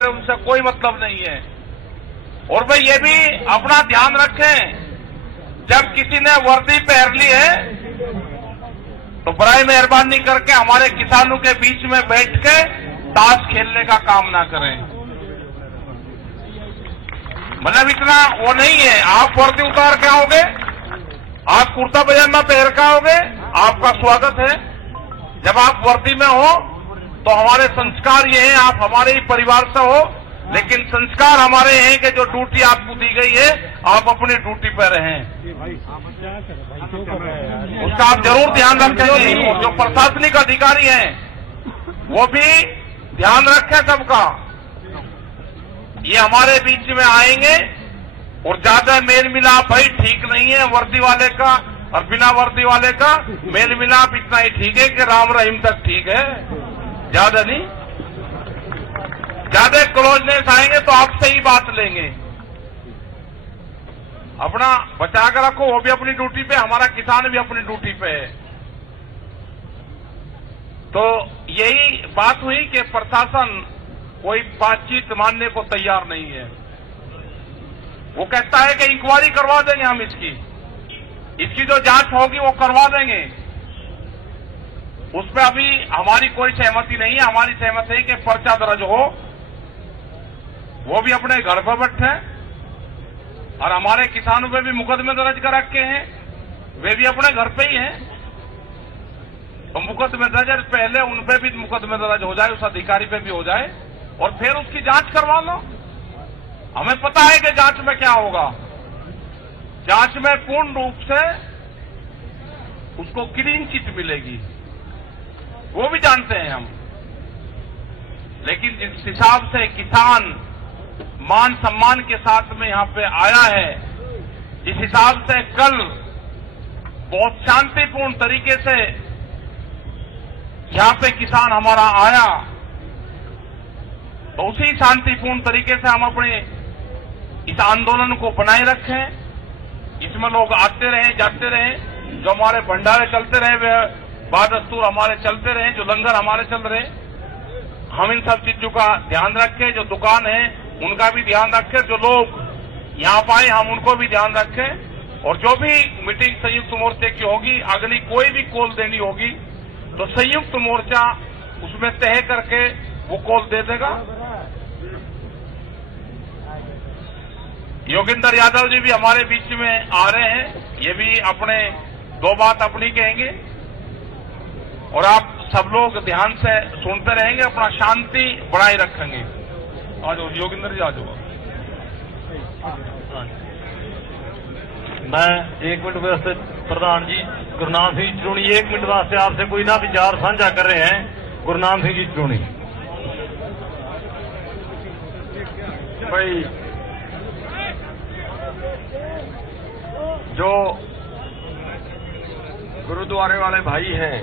उनसे कोई मतलब नहीं है। और भाई ये भी अपना ध्यान रखें, जब किसी ने वर्दी पहन ली है तो बराए मेहरबानी करके हमारे किसानों के बीच में बैठ के ताश खेलने का काम ना करें। मतलब इतना वो नहीं है, आप वर्दी उतार के आओगे, आप कुर्ता पजामा पहन के आओगे, आपका स्वागत है। जब आप वर्दी में हो तो हमारे संस्कार ये हैं, आप हमारे ही परिवार से हो, लेकिन संस्कार हमारे हैं कि जो ड्यूटी आपको दी गई है आप अपनी ड्यूटी पर रहें, उसका आप जरूर ध्यान रखेंगे। और जो प्रशासनिक अधिकारी हैं वो भी ध्यान रखें सबका। ये हमारे बीच में आएंगे और ज्यादा मेल मिलाप भाई ठीक नहीं है वर्दी वाले का और बिना वर्दी वाले का मेल मिलाप इतना ही ठीक है कि राम रहीम तक ठीक है, ज्यादा नहीं। ज्यादा क्लोजनेस आएंगे तो आपसे ही बात लेंगे। अपना बचा कर रखो, वो भी अपनी ड्यूटी पे, हमारा किसान भी अपनी ड्यूटी पे है। तो यही बात हुई कि प्रशासन कोई बातचीत मानने को तैयार नहीं है। वो कहता है कि इंक्वायरी करवा देंगे हम, इसकी जो जांच होगी वो करवा देंगे। उसमें अभी हमारी कोई सहमति नहीं है। हमारी सहमति है कि पर्चा दर्ज हो, वो भी अपने घर पर बैठे, और हमारे किसानों पे भी मुकदमे दर्ज कर रखे हैं, वे भी अपने घर पे ही हैं। तो मुकदमे दर्ज पहले उन पे भी मुकदमे दर्ज हो जाए, उस अधिकारी पे भी हो जाए, और फिर उसकी जांच करवा लो। हमें पता है कि जांच में क्या होगा। जांच में पूर्ण रूप से उसको क्लीन चिट मिलेगी, वो भी जानते हैं हम। लेकिन जिस हिसाब से किसान मान सम्मान के साथ में यहां पे आया है, जिस हिसाब से कल बहुत शांतिपूर्ण तरीके से यहां पे किसान हमारा आया, तो उसी शांतिपूर्ण तरीके से हम अपने इस आंदोलन को बनाए रखें। इसमें लोग आते रहें, जाते रहें, जो हमारे भंडारे चलते रहे वे बादस्तूर हमारे चलते रहे, जो लंगर हमारे चल रहे, हम इन सब चीजों का ध्यान रखें। जो दुकान है उनका भी ध्यान रखें, जो लोग यहां पाए हम उनको भी ध्यान रखें। और जो भी मीटिंग संयुक्त मोर्चे की होगी, अगली कोई भी कॉल देनी होगी तो संयुक्त मोर्चा उसमें तय करके वो कॉल दे देगा। योगेंद्र यादव जी भी हमारे बीच में आ रहे हैं, ये भी अपने दो बात अपनी कहेंगे, और आप सब लोग ध्यान से सुनते रहेंगे, अपना शांति बनाए रखेंगे। आ जाओ योगेंद्र जी, आ जाओ। मैं 1 मिनट वास्ते प्रधान जी गुरनाम सिंह चरूणी 1 मिनट वास्ते आपसे कोई ना विचार साझा कर रहे हैं। गुरनाम सिंह जी चरूणी। भाई जो गुरुद्वारे वाले भाई हैं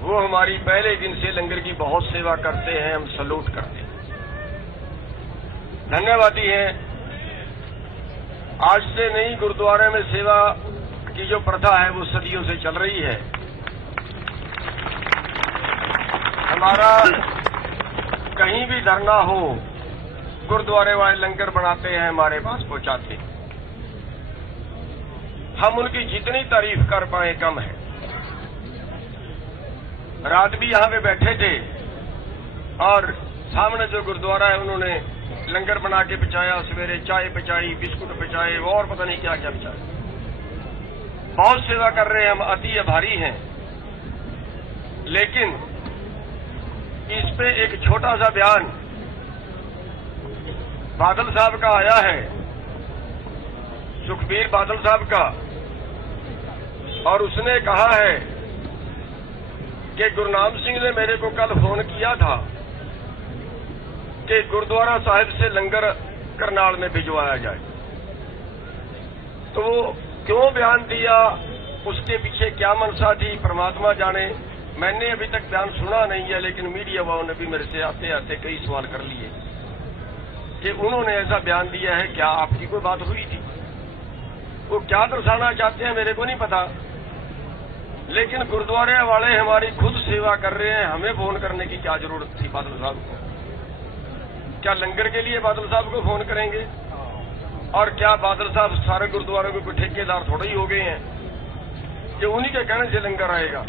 वो हमारी पहले दिन से लंगर की बहुत सेवा करते हैं, हम सलूट करते हैं, धन्यवादी हैं। आज से नहीं, गुरुद्वारे में सेवा की जो प्रथा है वो सदियों से चल रही है। हमारा कहीं भी धरना हो, गुरुद्वारे वाले लंगर बनाते हैं, हमारे पास पहुंचाते हैं। हम उनकी जितनी तारीफ कर पाए कम है। रात भी यहां पे बैठे थे और सामने जो गुरुद्वारा है उन्होंने लंगर बना के पिचाया, सवेरे चाय पिचाई, बिस्कुट पिचाए और पता नहीं क्या क्या पिचाया। बहुत सेवा कर रहे हैं, हम अति आभारी हैं। लेकिन इस पे एक छोटा सा बयान बादल साहब का आया है, सुखबीर बादल साहब का, और उसने कहा है कि गुरनाम सिंह ने मेरे को कल फोन किया था कि गुरुद्वारा साहिब से लंगर करनाल में भिजवाया जाए। तो वो क्यों बयान दिया, उसके पीछे क्या मंशा थी, परमात्मा जाने। मैंने अभी तक बयान सुना नहीं है, लेकिन मीडिया वालों ने भी मेरे से आते आते कई सवाल कर लिए कि उन्होंने ऐसा बयान दिया है। क्या आपकी कोई बात हुई थी? वो क्या दर्शाना चाहते हैं मेरे को नहीं पता। लेकिन गुरुद्वारे वाले हमारी खुद सेवा कर रहे हैं, हमें फोन करने की क्या जरूरत थी बादल साहब को? क्या लंगर के लिए बादल साहब को फोन करेंगे? और क्या बादल साहब सारे गुरुद्वारों के कोई ठेकेदार थोड़े ही हो गए हैं? ये उन्हीं के कहने से लंगर आएगा।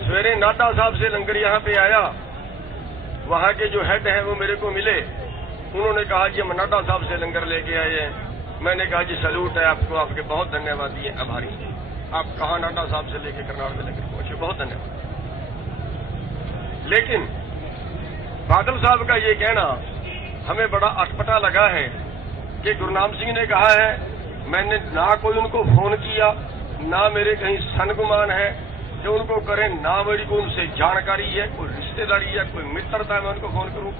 सवेरे नाडा साहब से लंगर यहां पे आया, वहां के जो हेड हैं वो मेरे को मिले, उन्होंने कहा जी हम नाडा साहब से लंगर लेके आए हैं। मैंने कहा जी सैल्यूट है आपको, आपके बहुत धन्यवाद दिए, आभारी। आप कहा नाडा साहब से लेके करनाल में लंगर पहुंचे, बहुत धन्यवाद। लेकिन बादल साहब का ये कहना हमें बड़ा अटपटा लगा है कि गुरनाम सिंह ने कहा है मैंने ना कोई उनको फोन किया, ना मेरे कहीं सनगुमान है जो उनको करें, ना मेरी को उनसे जानकारी है, कोई रिश्तेदारी है, कोई मित्रता है मैं उनको फोन करूं।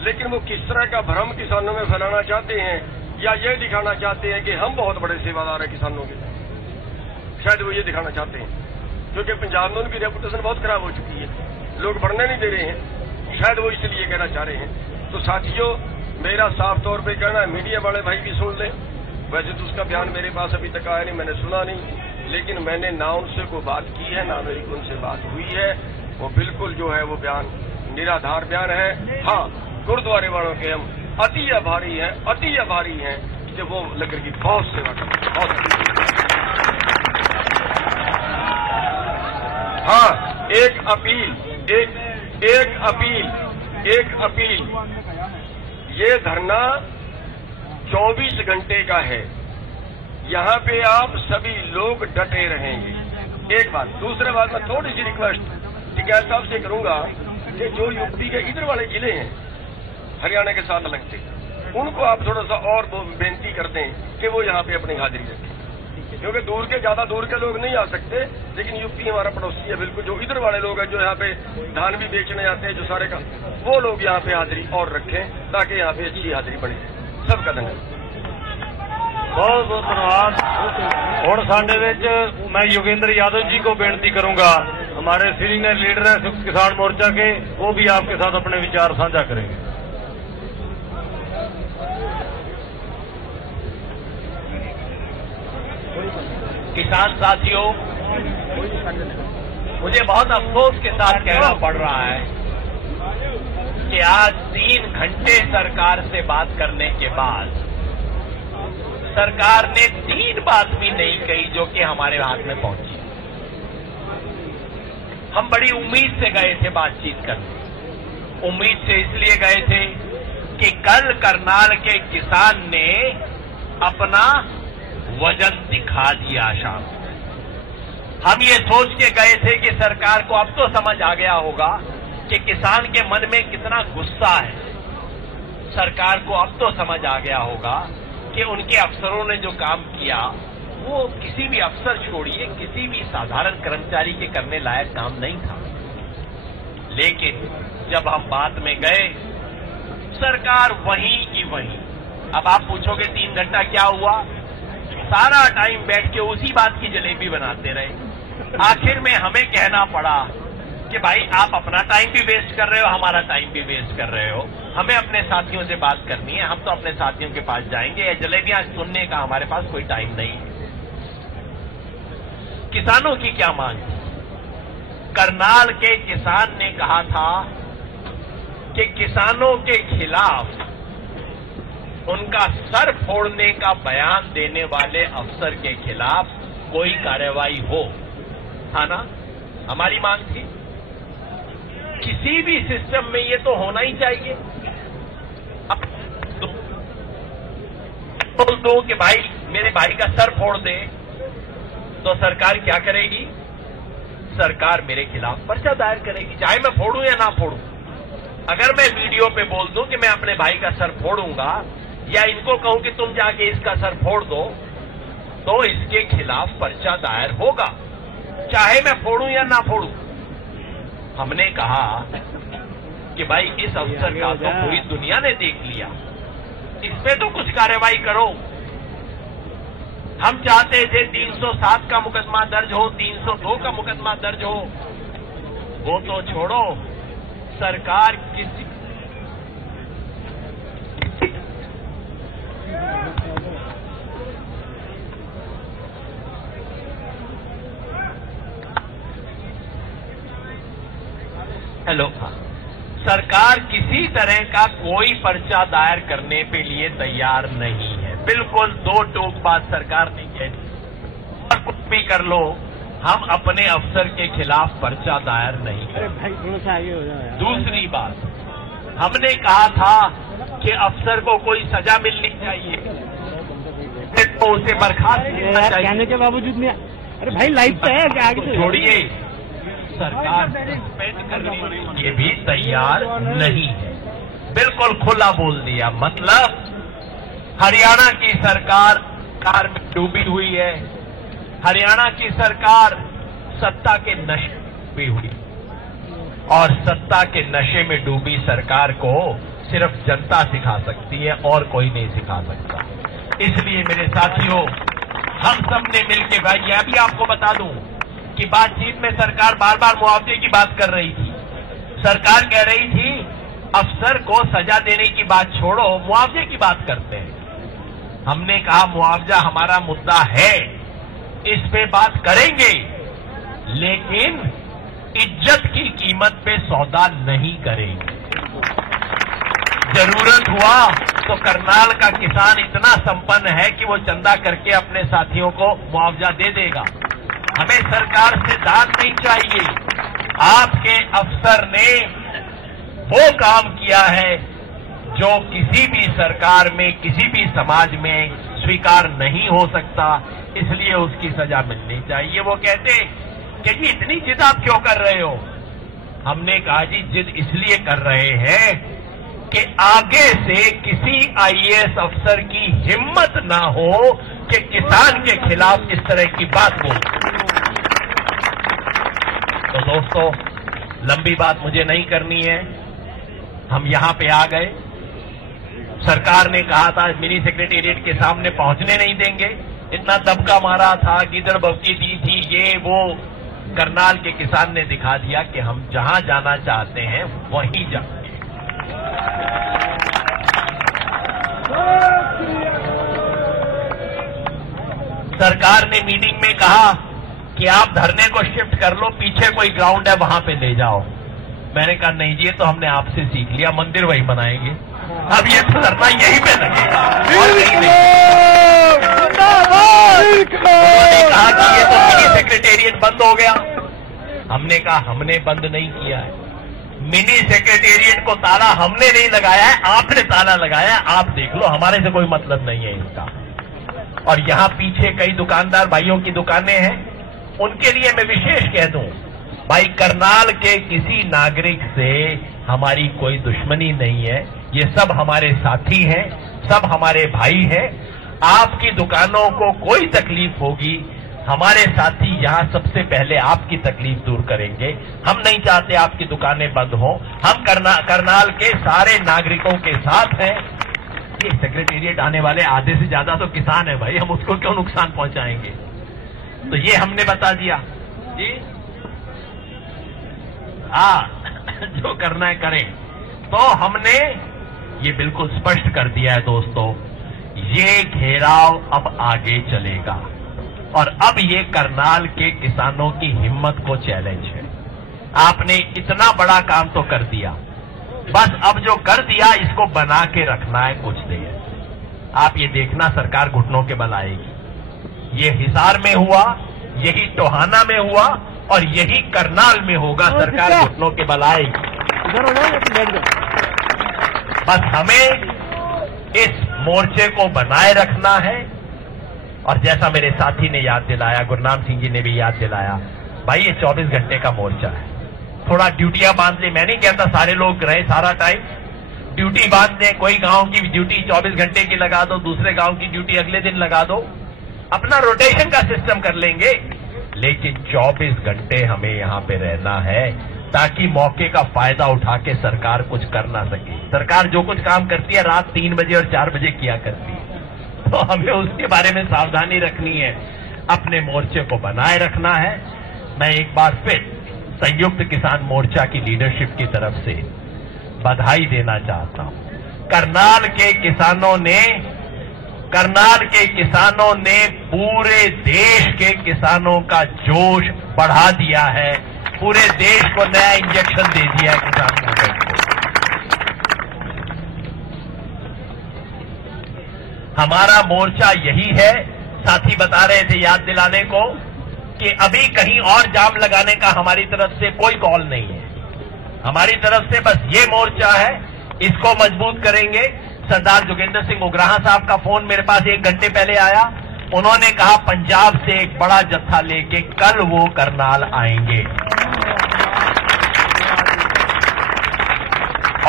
लेकिन वो किस तरह का भ्रम किसानों में फैलाना चाहते हैं या ये दिखाना चाहते हैं कि हम बहुत बड़े सेवादार हैं किसानों के, शायद वो ये दिखाना चाहते हैं, क्योंकि पंजाब में उनकी रेपुटेशन बहुत खराब हो चुकी है, लोग बढ़ने नहीं दे रहे हैं, शायद वो इसलिए कहना चाह रहे हैं। तो साथियों, मेरा साफ तौर पे कहना है, मीडिया वाले भाई भी सुन लें, वैसे तो उसका बयान मेरे पास अभी तक आया नहीं, मैंने सुना नहीं, लेकिन मैंने ना उनसे कोई बात की है, ना मेरी उनसे बात हुई है। वो बिल्कुल जो है वो बयान निराधार बयान है। हाँ, गुरुद्वारे वालों के हम अति आभारी हैं कि वो लंगर की बहुत सेवा करते हैं, बहुत। हाँ, एक अपील, ये धरना 24 घंटे का है, यहाँ पे आप सभी लोग डटे रहेंगे। एक बात, दूसरे बात मैं थोड़ी सी रिक्वेस्ट टिकैत साहब से करूंगा कि जो यूपी के इधर वाले जिले हैं हरियाणा के साथ लगते, उनको आप थोड़ा सा और बेनती कर दें कि वो यहाँ पे अपनी हाजिरी रखें, क्योंकि ज्यादा दूर के लोग नहीं आ सकते, लेकिन यूपी हमारा पड़ोसी है बिल्कुल, जो इधर वाले लोग हैं जो यहाँ पे धान भी बेचने आते हैं, जो सारे का, वो लोग यहाँ पे हाजिरी और रखें ताकि यहाँ पे अच्छी हाजिरी बने। सबका धन्यवाद, बहुत बहुत धन्यवाद। हुण साडे विच मैं योगेंद्र यादव जी को बेनती करूंगा, हमारे सीनियर लीडर है संयुक्त किसान मोर्चा के, वो भी आपके साथ अपने विचार साझा करेंगे। किसान साथियों, मुझे बहुत अफसोस के साथ कहना पड़ रहा है कि आज 3 घंटे सरकार से बात करने के बाद सरकार ने 3 बात भी नहीं कही जो कि हमारे हाथ में पहुंची। हम बड़ी उम्मीद से गए थे बातचीत करने, उम्मीद से इसलिए गए थे कि कल करनाल के किसान ने अपना वजन दिखा दिया शाम। हम ये सोच के गए थे कि सरकार को अब तो समझ आ गया होगा कि किसान के मन में कितना गुस्सा है, सरकार को अब तो समझ आ गया होगा कि उनके अफसरों ने जो काम किया वो किसी भी अफसर छोड़िए, किसी भी साधारण कर्मचारी के करने लायक काम नहीं था। लेकिन जब हम बात में गए, सरकार वहीं की वहीं। अब आप पूछोगे 3 घंटा क्या हुआ? सारा टाइम बैठ के उसी बात की जलेबी बनाते रहे। आखिर में हमें कहना पड़ा कि भाई आप अपना टाइम भी वेस्ट कर रहे हो, हमारा टाइम भी वेस्ट कर रहे हो, हमें अपने साथियों से बात करनी है, हम तो अपने साथियों के पास जाएंगे, या जलेबियां सुनने का हमारे पास कोई टाइम नहीं है। किसानों की क्या मांग थी? करनाल के किसान ने कहा था कि किसानों के खिलाफ उनका सर फोड़ने का बयान देने वाले अफसर के खिलाफ कोई कार्रवाई हो, था ना? हमारी मांग थी। किसी भी सिस्टम में ये तो होना ही चाहिए। अब बोल दो कि भाई मेरे भाई का सर फोड़ दे, तो सरकार क्या करेगी? सरकार मेरे खिलाफ पर्चा दायर करेगी, चाहे मैं फोड़ूं या ना फोड़ूं। अगर मैं वीडियो पे बोल दूं कि मैं अपने भाई का सर फोड़ूंगा, या इनको कहूं कि तुम जाके इसका सर फोड़ दो, तो इसके खिलाफ पर्चा दायर होगा, चाहे मैं फोड़ूं या ना फोड़ूं। हमने कहा कि भाई इस अफसर का तो पूरी दुनिया ने देख लिया, इस पे तो कुछ कार्रवाई करो। हम चाहते थे 307 का मुकदमा दर्ज हो, 302 का मुकदमा दर्ज हो, वो तो छोड़ो, सरकार हेलो, सरकार किसी तरह का कोई पर्चा दायर करने के लिए तैयार नहीं है। बिल्कुल दो टोक बात सरकार ने कही और कुछ भी कर लो, हम अपने अफसर के खिलाफ पर्चा दायर नहीं करेंगे। दूसरी बात, हमने कहा था कि अफसर को कोई सजा मिलनी चाहिए तो उसे बर्खास्त करना चाहिए। कहने के बावजूद में अरे भाई लाइव पे है क्या आगे छोड़िए, सरकार सस्पेंड करने के लिए भी तैयार नहीं है। बिल्कुल खुला बोल दिया। मतलब हरियाणा की सरकार कार में डूबी हुई है, हरियाणा की सरकार सत्ता के नशे में डूबी हुई, और सत्ता के नशे में डूबी सरकार को सिर्फ जनता सिखा सकती है और कोई नहीं सिखा सकता। इसलिए मेरे साथियों, हम सब ने मिलकर, भाई यह भी आपको बता दूं कि बातचीत में सरकार बार बार मुआवजे की बात कर रही थी। सरकार कह रही थी अफसर को सजा देने की बात छोड़ो, मुआवजे की बात करते हैं। हमने कहा मुआवजा हमारा मुद्दा है, इस पे बात करेंगे, लेकिन इज्जत की कीमत पे सौदा नहीं करेंगे। जरूरत हुआ तो करनाल का किसान इतना संपन्न है कि वो चंदा करके अपने साथियों को मुआवजा दे देगा। हमें सरकार से दान नहीं चाहिए। आपके अफसर ने वो काम किया है जो किसी भी सरकार में, किसी भी समाज में स्वीकार नहीं हो सकता, इसलिए उसकी सजा मिलनी चाहिए। वो कहते कि जी इतनी जिद आप क्यों कर रहे हो? हमने कहा जी जिद इसलिए कर रहे हैं कि आगे से किसी आईएएस अफसर की हिम्मत ना हो कि किसान के खिलाफ इस तरह की बात बोले। तो दोस्तों, लंबी बात मुझे नहीं करनी है, हम यहां पे आ गए। सरकार ने कहा था मिनी सेक्रेटेरिएट के सामने पहुंचने नहीं देंगे, इतना दबका मारा था, गिदड़ बवकी दी थी, ये वो। करनाल के किसान ने दिखा दिया कि हम जहां जाना चाहते हैं वहीं जाएंगे। सरकार ने मीटिंग में कहा कि आप धरने को शिफ्ट कर लो, पीछे कोई ग्राउंड है वहां पे ले जाओ। मैंने कहा नहीं जी, ये तो हमने आपसे सीख लिया, मंदिर वहीं बनाएंगे, अब ये तो धरना यहीं पे लगेगा और कहीं नहीं। उन्होंने कहा कि ये तो मिनी सेक्रेटेरिएट बंद हो गया। हमने कहा हमने बंद नहीं किया है, मिनी सेक्रेटेरिएट को ताला हमने नहीं लगाया है, आपने ताला लगाया है। आप देख लो, हमारे से कोई मतलब नहीं है इसका। और यहां पीछे कई दुकानदार भाइयों की दुकानें हैं, उनके लिए मैं विशेष कह दूं, भाई करनाल के किसी नागरिक से हमारी कोई दुश्मनी नहीं है, ये सब हमारे साथी हैं, सब हमारे भाई हैं। आपकी दुकानों को कोई तकलीफ होगी, हमारे साथी यहां सबसे पहले आपकी तकलीफ दूर करेंगे। हम नहीं चाहते आपकी दुकानें बंद हों, हम करनाल के सारे नागरिकों के साथ हैं। ये सेक्रेटेरिएट आने वाले आधे से ज्यादा तो किसान है भाई, हम उसको क्यों नुकसान पहुंचाएंगे? तो ये हमने बता दिया जी, जो करना है करें। तो हमने ये बिल्कुल स्पष्ट कर दिया है दोस्तों, ये घेराव अब आगे चलेगा और अब ये करनाल के किसानों की हिम्मत को चैलेंज है। आपने इतना बड़ा काम तो कर दिया, बस अब जो कर दिया इसको बना के रखना है कुछ देर। आप ये देखना सरकार घुटनों के बल आएगी। ये हिसार में हुआ, यही टोहाना में हुआ और यही करनाल में होगा, सरकार घुटनों के बल आएगी। बस हमें इस मोर्चे को बनाए रखना है। और जैसा मेरे साथी ने याद दिलाया, गुरनाम सिंह जी ने भी याद दिलाया, भाई ये 24 घंटे का मोर्चा है, थोड़ा ड्यूटियां बांध ले। मैं नहीं कहता सारे लोग रहे सारा टाइम, ड्यूटी बांध ले। कोई गांव की ड्यूटी 24 घंटे की लगा दो, दूसरे गांव की ड्यूटी अगले दिन लगा दो, अपना रोटेशन का सिस्टम कर लेंगे। लेकिन 24 घंटे हमें यहां पे रहना है ताकि मौके का फायदा उठा के सरकार कुछ कर ना सके। सरकार जो कुछ काम करती है रात 3 बजे और 4 बजे किया करती है, तो हमें उसके बारे में सावधानी रखनी है, अपने मोर्चे को बनाए रखना है। मैं एक बार फिर संयुक्त किसान मोर्चा की लीडरशिप की तरफ से बधाई देना चाहता हूं। करनाल के किसानों ने पूरे देश के किसानों का जोश बढ़ा दिया है। पूरे देश को नया इंजेक्शन दे दिया है किसान मूवमेंट को। हमारा मोर्चा यही है, साथी बता रहे थे याद दिलाने को कि अभी कहीं और जाम लगाने का हमारी तरफ से कोई कॉल नहीं है। हमारी तरफ से बस ये मोर्चा है, इसको मजबूत करेंगे। सरदार जोगेंद्र सिंह उग्राहा साहब का फोन मेरे पास 1 घंटे पहले आया। उन्होंने कहा पंजाब से एक बड़ा जत्था लेके कल वो करनाल आएंगे।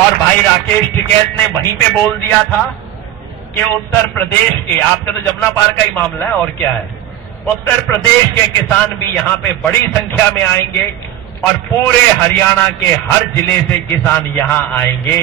और भाई राकेश टिकैत ने वहीं पे बोल दिया था कि उत्तर प्रदेश के, आपका तो जमुना पार का ही मामला है और क्या है, उत्तर प्रदेश के किसान भी यहां पे बड़ी संख्या में आएंगे और पूरे हरियाणा के हर जिले से किसान यहां आएंगे।